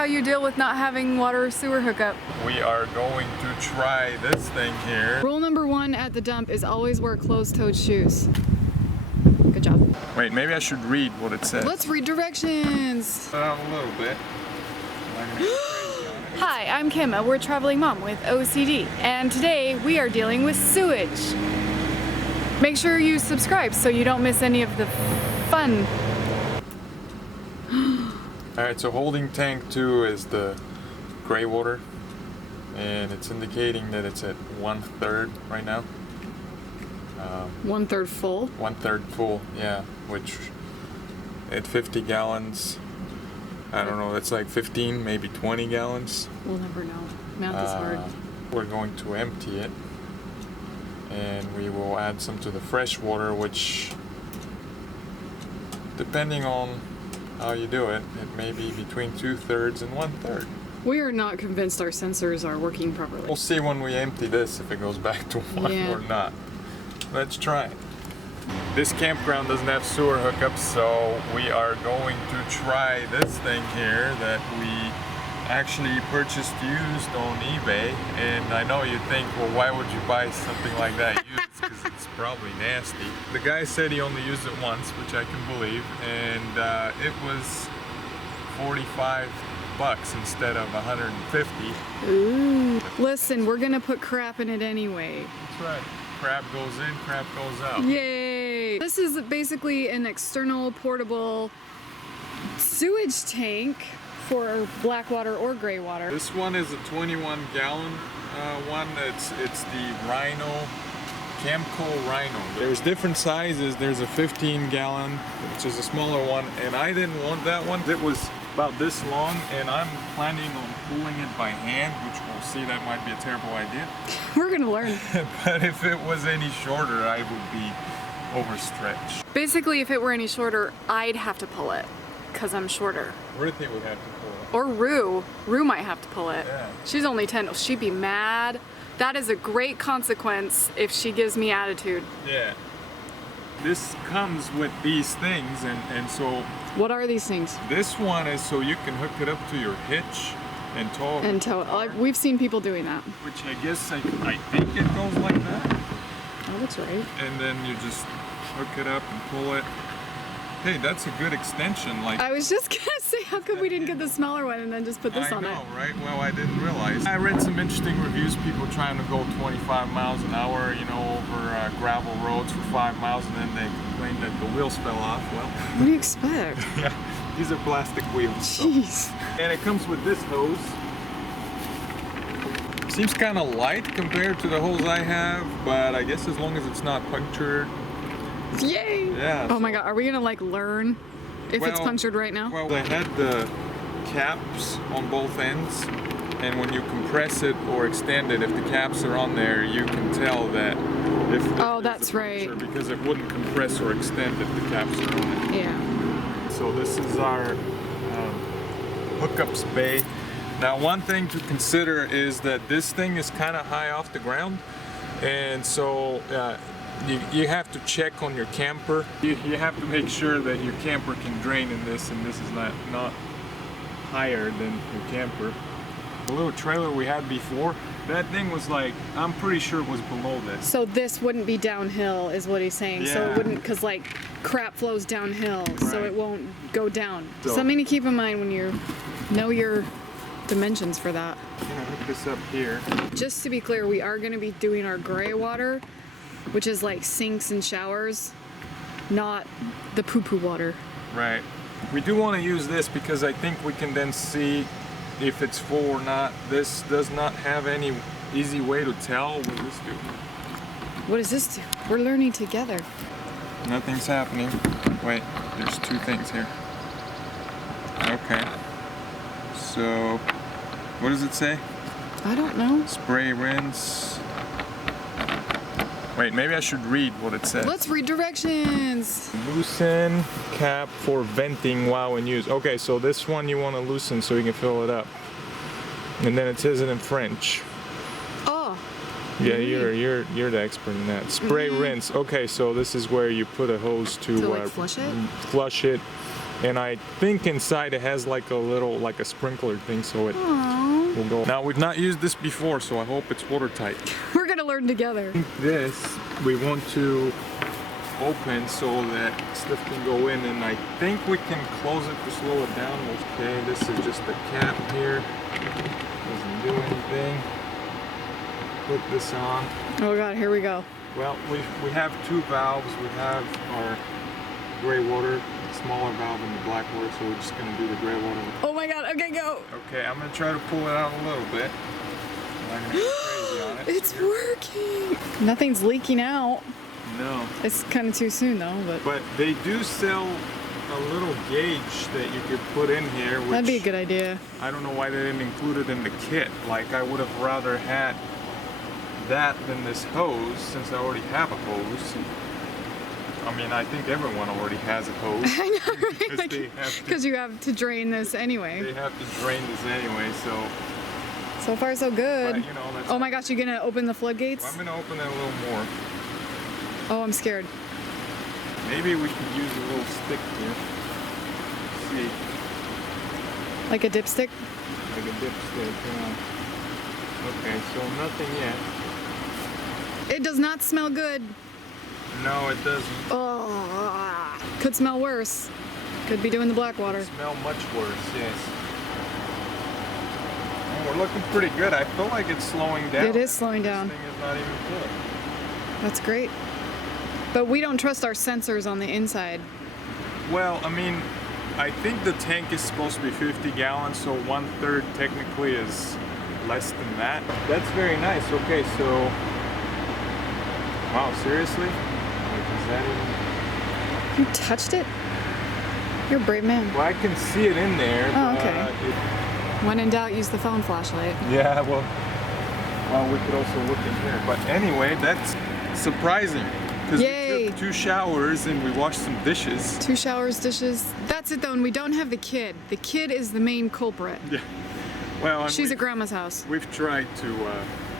how you deal with not having water or sewer hookup. We are going to try this thing here. Rule number 1 at the dump is always wear closed-toed shoes. Good job. Wait, maybe I should read what it says. Let's read directions. A little bit. Hi, I'm Kim, a We're Traveling Mom with OCD, and today we are dealing with sewage. Make sure you subscribe so you don't miss any of the fun. Alright, so holding tank 2 is the gray water, and it's indicating that it's at 1/3 right now. 1/3 full? 1/3 full, yeah, which at 50 gallons, I don't know, it's like 15, maybe 20 gallons. We'll never know. Math is hard. We're going to empty it, and we will add some to the fresh water, which, depending on how you do it, it may be between 2/3 and 1/3. We are not convinced our sensors are working properly. We'll see when we empty this if it goes back to 1 or not. Let's try it. This campground doesn't have sewer hookups, so we are going to try this thing here that we actually purchased used on eBay. And I know you think, well, why would you buy something like that used? Because it's probably nasty. The guy said he only used it once, which I can believe, and it was 45 bucks instead of 150. Ooh. Listen, we're gonna put crap in it anyway. That's right. Crap goes in, crap goes out. Yay! This is basically an external portable sewage tank for black water or gray water. This one is a 21 gallon one. It's the Rhino, Camco Rhino. There's different sizes. There's a 15 gallon, which is a smaller one, and I didn't want that one. It was about this long, and I'm planning on pulling it by hand, which we'll see, that might be a terrible idea. We're gonna learn. But if it was any shorter, I would be overstretched. Basically, if it were any shorter, I'd have to pull it, because I'm shorter. Ruthie would have to pull it. Or Rue. Rue might have to pull it. Yeah. She's only 10. She'd be mad. That is a great consequence if she gives me attitude. Yeah. This comes with these things, and so... What are these things? This one is so you can hook it up to your hitch and tow it. And tow it. We've seen people doing that. Which I guess I think it goes like that. Oh, that's right. And then you just hook it up and pull it. Hey, that's a good extension. Like I was just gonna say, how come we didn't get the smaller one and then just put this on it? I know, right? Well, I didn't realize. I read some interesting reviews, people trying to go 25 miles an hour, you know, over gravel roads for 5 miles, and then they complained that the wheels fell off. Well, what do you expect? Yeah, these are plastic wheels. Jeez. So. And it comes with this hose. Seems kind of light compared to the hose I have, but I guess as long as it's not punctured. Yay! Yeah. Oh my god, are we gonna like learn if it's punctured right now? Well, they had the caps on both ends, and when you compress it or extend it, if the caps are on there, you can tell that if that's right. Because it wouldn't compress or extend if the caps are on it. Yeah. So this is our hookups bay. Now, one thing to consider is that this thing is kind of high off the ground, and so you have to check on your camper. You have to make sure that your camper can drain in this, and this is not higher than your camper. The little trailer we had before, that thing was like, I'm pretty sure it was below this. So this wouldn't be downhill is what he's saying. Yeah. So it wouldn't, because like crap flows downhill, so Right. it won't go down. So- Something to keep in mind when you know your dimensions for that. I'm gonna hook this up here. Just to be clear, we are going to be doing our gray water, which is like sinks and showers, not the poo-poo water. Right. We do want to use this because I think we can then see if it's full or not. This does not have any easy way to tell. What does this do? What does this do? We're learning together. Nothing's happening. Wait, there's two things here. Okay. So, what does it say? I don't know. Spray, rinse. Wait, maybe I should read what it says. Let's read directions. Loosen cap for venting while in use. Okay, so this one you want to loosen so you can fill it up. And then it says it in French. Oh. Yeah, you're the expert in that. Spray, rinse. Okay, so this is where you put a hose to like flush it? Flush it. And I think inside it has like a little, like a sprinkler thing, so it will go. Now we've not used this before, so I hope it's watertight. We're gonna learn together. This we want to open so that stuff can go in, and I think we can close it to slow it down. Okay, this is just the cap here. Doesn't do anything. Put this on. Oh God, here we go. Well, we have two valves. We have our gray water, smaller valve, and the black water, so we're just gonna do the gray water. Oh my God, okay, go. Okay, I'm gonna try to pull it out a little bit. I'm not gonna go crazy on it. It's working. Nothing's leaking out. No. It's kind of too soon though, But they do sell a little gauge that you could put in here. Which that'd be a good idea. I don't know why they didn't include it in the kit. Like, I would have rather had that than this hose, since I already have a hose. I mean, I think everyone already has a hose. I know, right? Because you have to drain this anyway. They have to drain this anyway, so. So far, so good. But, you know, that's oh my gosh, you're gonna open the floodgates? I'm gonna open it a little more. Oh, I'm scared. Maybe we could use a little stick here. See. Like a dipstick? Like a dipstick, yeah. Okay, so nothing yet. It does not smell good. No, it doesn't. Oh, could smell worse. Could be doing the black water. Smell much worse, yes. Oh, we're looking pretty good. I feel like it's slowing down. It is slowing down. This thing is not even full. That's great. But we don't trust our sensors on the inside. Well, I mean, I think the tank is supposed to be 50 gallons, so 1/3 technically is less than that. That's very nice. Okay, so. Wow, seriously? Like, is that even... You touched it? You're a brave man. Well, I can see it in there. Oh, okay. When in doubt, use the phone flashlight. Yeah, well, we could also look in here. But anyway, that's surprising. Because we took 2 showers and we washed some dishes. 2 showers, dishes. That's it though, and we don't have the kid. The kid is the main culprit. Yeah. Well, she's at grandma's house. We've tried to...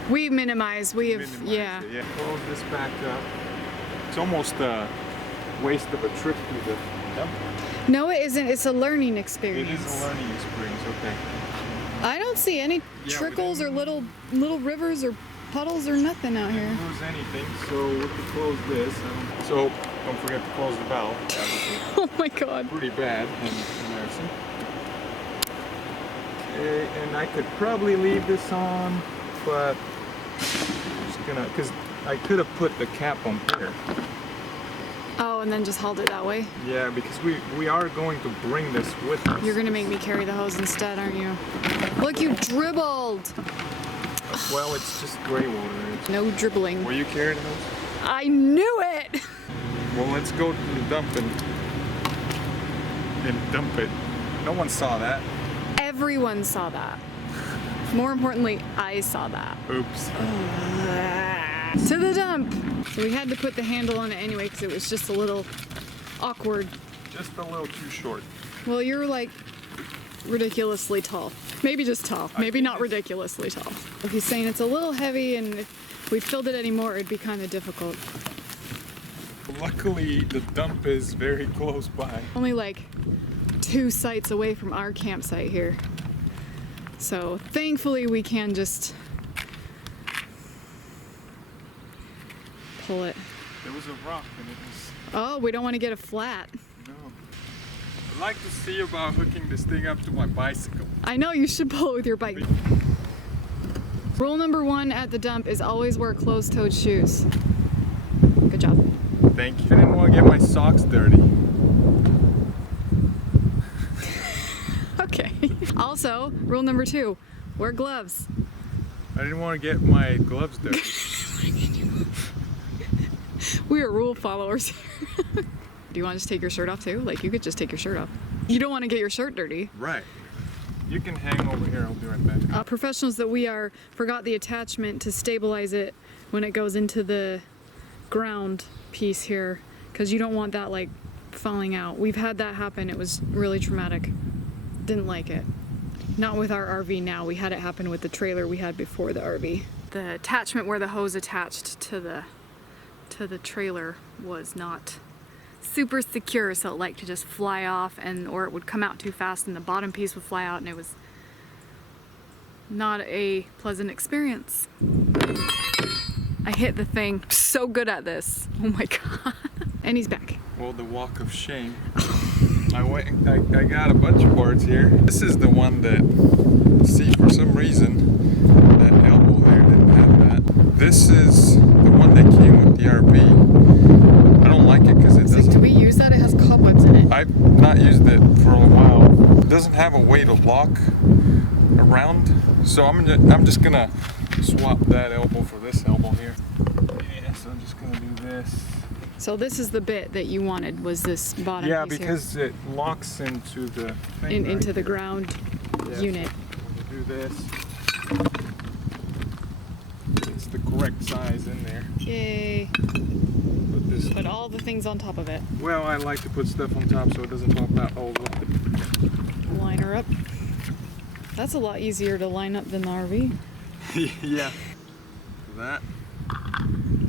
we minimize. We have, yeah. Yeah. Close this back up. It's almost a waste of a trip to the dump. No, it isn't. It's a learning experience. It is a learning experience, okay. I don't see any trickles or little rivers or puddles or nothing out here. Didn't lose anything, so we can close this. So don't forget to close the valve. Oh my God. Pretty bad and embarrassing. Okay, and I could probably leave this on, but I'm just gonna, because I could have put the cap on here. Oh, and then just hauled it that way? Yeah, because we are going to bring this with us. You're gonna make me carry the hose instead, aren't you? Look, you dribbled! Well, it's just gray water. No dribbling. Were you carrying the hose? I knew it! Well, let's go to the dump and dump it. No one saw that. Everyone saw that. More importantly, I saw that. Oops. To the dump! So we had to put the handle on it anyway because it was just a little awkward. Just a little too short. Well, you're like ridiculously tall. Maybe just tall. Maybe not ridiculously tall. He's saying it's a little heavy, and if we filled it anymore, it'd be kind of difficult. Luckily, the dump is very close by. Only like 2 sites away from our campsite here. So thankfully we can just pull it. There was a rock and it was... Oh, we don't want to get a flat. No. I'd like to see about hooking this thing up to my bicycle. I know, you should pull it with your bike. Rule number 1 at the dump is always wear closed-toed shoes. Good job. Thank you. I didn't want to get my socks dirty. Okay. Also, rule number 2, wear gloves. I didn't want to get my gloves dirty. We are rule followers. Do you want to just take your shirt off too? Like, you could just take your shirt off. You don't want to get your shirt dirty. Right. You can hang over here, I'll be right back. Professionals that we are forgot the attachment to stabilize it when it goes into the ground piece here, because you don't want that like falling out. We've had that happen. It was really traumatic. Didn't like it. Not with our RV now. We had it happen with the trailer we had before the RV. The attachment where the hose attached to the trailer was not super secure, so it liked to just fly off, or it would come out too fast and the bottom piece would fly out, and it was not a pleasant experience. I hit the thing. So good at this. Oh my god. And he's back. Well, the walk of shame. I got a bunch of parts here. This is the one that, see, for some reason, that elbow there didn't have that. This is the one that came with the RV. I don't like it because it doesn't... Do we use that? It has cobwebs in it. I've not used it for a while. It doesn't have a way to lock around, so I'm just gonna swap that elbow for this elbow here. Yeah, so I'm just gonna do this. So this is the bit that you wanted, was this bottom Yeah, piece because here. it locks into the thing Into right the here. ground Yeah, unit. So I'm gonna do this. It's the correct size in there. Yay. Put this. Put all the things on top of it. Well, I like to put stuff on top so it doesn't pop out. Oh, look. Line her up. That's a lot easier to line up than the RV. Yeah. That.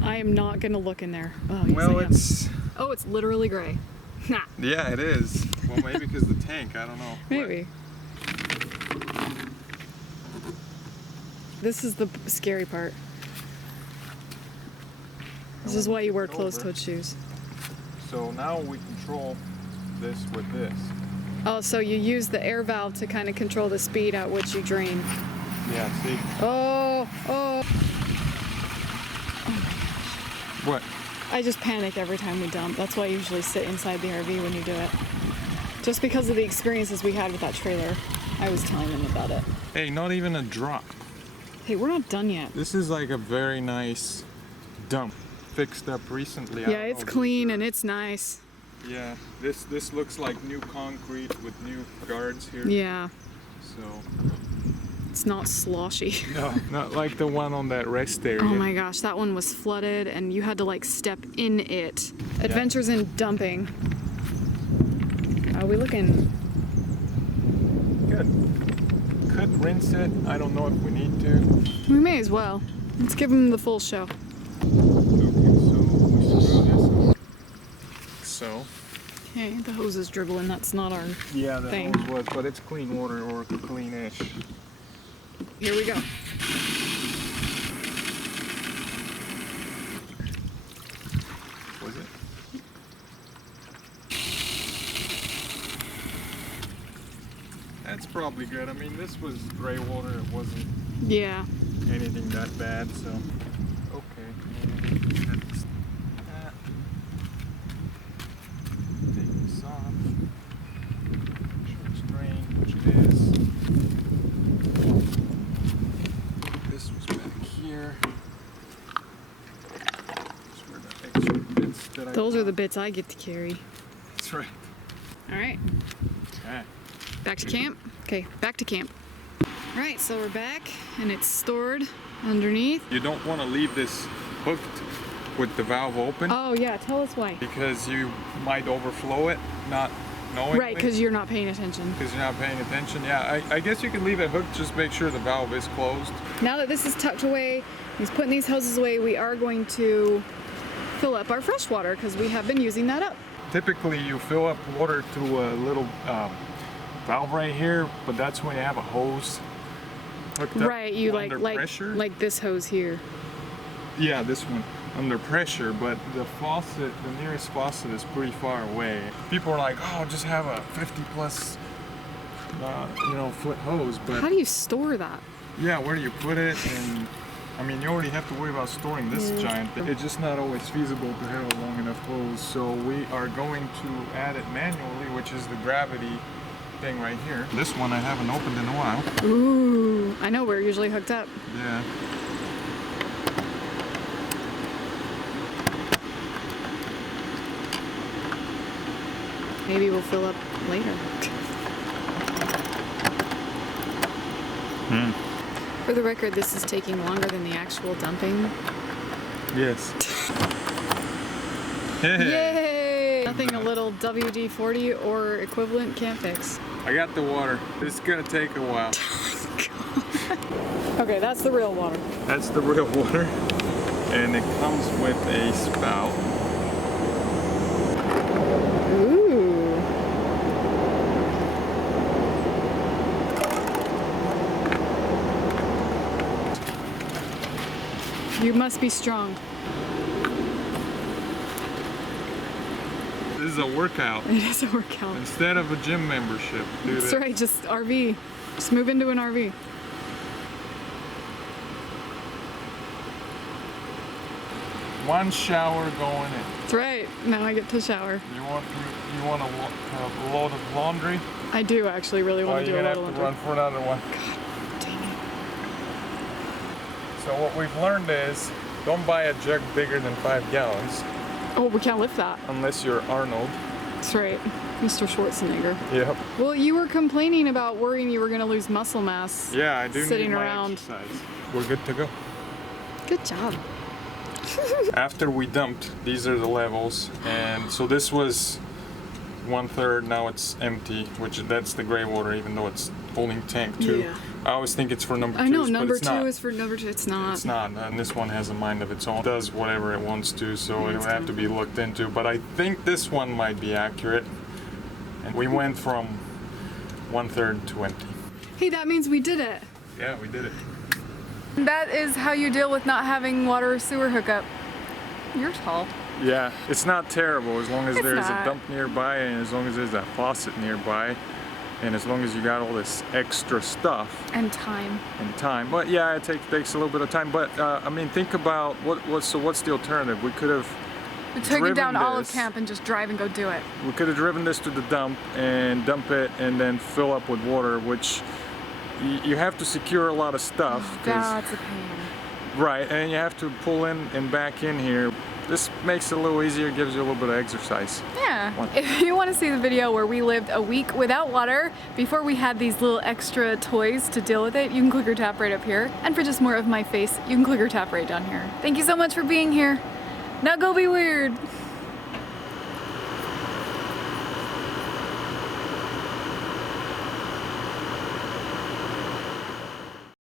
I am not gonna look in there. Oh, yes, Well, I am. it's. Oh, it's literally gray. Nah. Yeah, it is. Well, maybe because the tank. I don't know. Maybe. This is the scary part. This is why you wear closed-toed shoes. So now we control this with this. Oh, so you use the air valve to kind of control the speed at which you drain. Yeah, see? Oh. What? I just panic every time we dump. That's why I usually sit inside the RV when you do it. Just because of the experiences we had with that trailer. I was telling them about it. Hey, not even a drop. Hey, we're not done yet. This is like a very nice dump. Fixed up recently. Yeah, it's clean and it's nice. Yeah, this looks like new concrete with new guards here. Yeah, So. it's not sloshy. No, not like the one on that rest area. Oh my gosh, that one was flooded and you had to like step in it. Adventures in dumping. How are we looking? Good. Could rinse it. I don't know if we need to. We may as well. Let's give them the full show. Okay, so we screw this. So. Okay, the hose is dribbling. That's not our Yeah, the thing. hose was, but it's clean water or clean-ish. Here we go. Was it? That's probably good. I mean, this was gray water. It wasn't Yeah. anything that bad, so okay. And that's that. Take this off. Make sure it's drained, which it is. This was back here. These were the extra bits that I Those are the found. bits I get to carry. That's right. All right, Okay. back to camp. Okay, back to camp. All right, so we're back and it's stored underneath. You don't want to leave this hooked with the valve open Oh yeah, tell us why. because you might overflow it, not knowingly. Right, because you're not paying attention. Because you're not paying attention. Yeah, I guess you can leave it hooked, just make sure the valve is closed. Now that this is tucked away, he's putting these hoses away, we are going to fill up our fresh water because we have been using that up. Typically you fill up water through a little valve right here, but that's when you have a hose hooked up Right, you under pressure. like this hose here. Yeah, this one under pressure, but the faucet, the nearest faucet is pretty far away. People are like, oh, just have a 50 plus, foot hose, but How do you store that? yeah, where do you put it? And I mean, you already have to worry about storing this giant thing. It's just not always feasible to have a long enough hose, so we are going to add it manually, which is the gravity thing right here. This one I haven't opened in a while. Ooh, I know we're usually hooked up. Yeah. Maybe we'll fill up later. For the record, this is taking longer than the actual dumping. Yes. Hey. Yay! Nothing a little WD-40 or equivalent can't fix. I got the water. It's gonna take a while. Okay, that's the real water. That's the real water. And it comes with a spout. Ooh. You must be strong. This is a workout. It is a workout. Instead of a gym membership, do That's this. right, just RV. Just move into an RV. One shower going in. That's right. Now I get to shower. You want a load of laundry? I do actually really want to do a lot of You're laundry. gonna have to run for another one. Dang it. So what we've learned is, don't buy a jug bigger than 5 gallons Oh, we can't lift that. unless you're Arnold. That's right. Mr. Schwarzenegger. Yep. Well, you were complaining about worrying you were going to lose muscle mass. Yeah, I do Sitting need my around. exercise. We're good to go. Good job. After we dumped, these are the levels, and so this was 1/3. Now it's empty, which that's the gray water, even though it's holding tank 2. Yeah. I always think it's for number 2. I know, but number it's 2 not. is for number 2. It's not. It's not, and this one has a mind of its own. It does whatever it wants to, so it'll have to be looked into. But I think this one might be accurate. And we went from 1/3 to empty. Hey, that means we did it. Yeah, we did it. That is how you deal with not having water or sewer hookup. You're tall. Yeah, it's not terrible as long as It's there's not. a dump nearby, and as long as there's that faucet nearby, and as long as you got all this extra stuff And time. and time. But yeah, it takes a little bit of time. But I mean, think about what's the alternative? We could have We took it driven down to Olive this. Camp and just drive and go do it. We could have driven this to the dump and dump it and then fill up with water, which you have to secure a lot of stuff. 'Cause- That's a pain. right, and you have to pull in and back in here. This makes it a little easier, gives you a little bit of exercise. Yeah. What? If you want to see the video where we lived a week without water before we had these little extra toys to deal with it, you can click or tap right up here. And for just more of my face, you can click or tap right down here. Thank you so much for being here. Now go be weird.